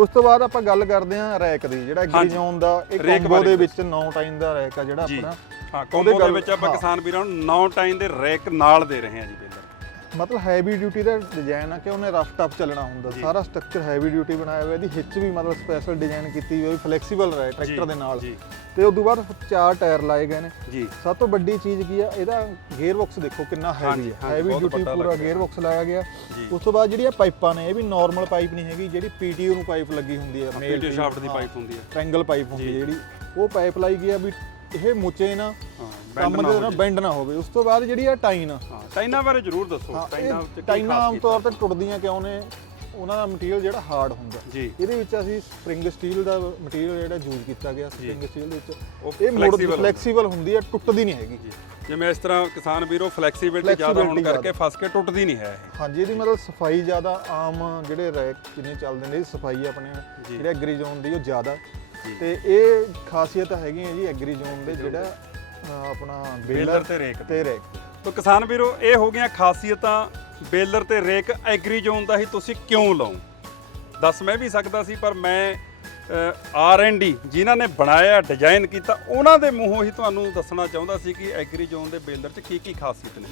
ਉਸ ਤੋਂ ਬਾਅਦ ਆਪਾਂ ਗੱਲ ਕਰਦੇ ਹਾਂ ਰੈਕ ਦੀ ਜਿਹੜਾ। ਐਗਰੀ ਜ਼ੋਨ ਦਾ ਇੱਕ ਕੰਬੋ ਦੇ ਵਿੱਚ 9 ਟਾਈਮ ਦਾ ਰੈਕ ਆ ਜਿਹੜਾ ਆਪਣਾ ਹਾਂ ਕੰਬੋ ਦੇ ਵਿੱਚ ਆਪਾਂ। ਕਿਸਾਨ ਵੀਰਾਂ ਨੂੰ 9 ਟਾਈਮ ਦੇ ਰੈਕ ਨਾਲ ਦੇ ਰਹੇ ਹਾਂ ਜੀ ਮਤਲਬ ਹੈਵੀ ਡਿਊਟੀ ਦਾ ਡਿਜ਼ਾਈਨ ਆ ਕਿ ਉਹਨੇ ਰਫ ਟਫ ਚੱਲਣਾ ਹੁੰਦਾ। ਸਾਰਾ ਸਟਰਕਚਰ ਹੈਵੀ ਡਿਊਟੀ ਬਣਾਇਆ ਹੋਇਆ। ਇਹਦੀ ਹਿੱਚ ਵੀ ਮਤਲਬ ਸਪੈਸ਼ਲ ਡਿਜ਼ਾਈਨ ਕੀਤੀ ਹੋਈ ਫਲੈਕਸੀਬਲ ਰਹੇ ਟਰੈਕਟਰ ਦੇ ਨਾਲ। ਤੇ ਉਸ ਤੋਂ ਬਾਅਦ ਚਾਰ ਟਾਇਰ ਲਾਏ ਗਏ ਨੇ। ਜੀ। ਸਭ ਤੋਂ ਵੱਡੀ ਚੀਜ਼ ਕੀ ਆ ਇਹਦਾ ਗੇਅਰ ਬਾਕਸ ਦੇਖੋ ਕਿੰਨਾ ਹੈਵੀ ਹੈ ਹੈਵੀ ਡਿਊਟੀ ਪੂਰਾ ਗੇਅਰ ਬਾਕਸ ਲਾਇਆ ਗਿਆ। ਉਸ ਤੋਂ ਬਾਅਦ ਜਿਹੜੀਆਂ ਪਾਈਪਾਂ ਨੇ ਇਹ ਵੀ ਨਾਰਮਲ ਪਾਈਪ ਨਹੀਂ ਹੈਗੀ ਜਿਹੜੀ ਪੀਟੀਓ ਨੂੰ ਪਾਈਪ ਲੱਗੀ ਹੁੰਦੀ ਹੈ ਪੀਟੀ ਸ਼ਾਫਟ ਦੀ ਪਾਈਪ ਹੁੰਦੀ ਹੈ ਟ੍ਰਾਇੰਗਲ ਪਾਈਪ ਹੁੰਦੀ ਹੈ। ਜਿਹੜੀ। ਉਹ ਪਾਈਪ ਲਾਈ ਗਈ ਆ ਵੀ ਇਹ ਮੁੱਚੇ ਨਾ ਕੰਮ ਬੈਂਡ ਦੇ ਨਾ ਨਾ ਹੋ ਬੈਂਡ ਨਾ ਹੋਵੇ। ਉਸ ਤੋਂ ਬਾਅਦ ਜਿਹੜੀ ਆ ਟਾਈਨ ਹਾਂ ਟਾਈਨਾਂ ਬਾਰੇ ਜ਼ਰੂਰ ਦੱਸੋ। ਟਾਈਨਾਂ ਖਾਸ ਆਮ ਤੌਰ ਤੇ ਟੁੱਟਦੀਆਂ ਕਿਉਂ ਨੇ? ਉਹਨਾਂ ਦਾ ਮਟੀਰੀਅਲ ਜਿਹੜਾ ਹਾਰਡ ਹੁੰਦਾ। ਇਹਦੇ ਵਿੱਚ ਅਸੀਂ ਸਪ੍ਰਿੰਗ ਸਟੀਲ ਦਾ ਮਟੀਰੀਅਲ ਜਿਹੜਾ ਯੂਜ਼ ਕੀਤਾ ਗਿਆ ਸਪ੍ਰਿੰਗ ਸਟੀਲ ਦੇ ਵਿੱਚ। ਇਹ ਮੋੜ ਫਲੈਕਸੀਬਲ ਹੁੰਦੀ। ਹੈ ਟੁੱਟਦੀ ਨਹੀਂ ਹੈਗੀ। ਜਿਵੇਂ ਇਸ ਤਰ੍ਹਾਂ ਕਿਸਾਨ ਵੀਰੋ ਫਲੈਕਸੀਬਿਲਟੀ ਜ਼ਿਆਦਾ ਹੋਣ ਕਰਕੇ ਫਸ ਕੇ ਟੁੱਟਦੀ ਨਹੀਂ ਹੈ ਹਾਂਜੀ ਇਹਦੀ ਮਤਲਬ ਸਫ਼ਾਈ ਜ਼ਿਆਦਾ ਆਮ ਜਿਹੜੇ ਰੈਕ ਜਿੰਨੇ ਚੱਲਦੇ ਨੇ ਸਫ਼ਾਈ ਆਪਣੇ। ਜਿਹੜੇ ਐਗਰੀ ਜ਼ੋਨ ਦੀ ਉਹ ਜ਼ਿਆਦਾ। ਤੇ ਇਹ ਖਾਸੀਅਤ ਹੈਗੀ ਹੈ ਜੀ ਐਗਰੀ ਜ਼ੋਨ ਦੇ ਜਿਹੜਾ ਆਪਣਾ ਬੇਲਰ ਤੇ ਰੇਕ ਤੇ ਰੈਕ। ਤੋ ਕਿਸਾਨ ਵੀਰੋ ਇਹ ਹੋ ਗਈਆਂ ਖਾਸੀਅਤਾਂ। ਬੇਲਰ ਤੇ ਰੇਕ ਐਗਰੀ ਜ਼ੋਨ ਦਾ ਹੀ ਤੁਸੀਂ ਕਿਉਂ ਲਾਓ? ਦੱਸ ਮੈਂ ਵੀ ਸਕਦਾ ਸੀ ਪਰ ਮੈਂ ਆਰ ਐਨ ਡੀ ਜਿਨ੍ਹਾਂ ਨੇ ਬਣਾਇਆ ਡਿਜ਼ਾਈਨ ਕੀਤਾ ਉਹਨਾਂ ਦੇ ਮੂੰਹੋਂ ਹੀ ਤੁਹਾਨੂੰ ਦੱਸਣਾ ਚਾਹੁੰਦਾ ਸੀ ਕਿ ਐਗਰੀ ਜ਼ੋਨ ਦੇ ਬੇਲਰ 'ਚ ਕੀ ਕੀ ਖਾਸੀਅਤ ਨੇ।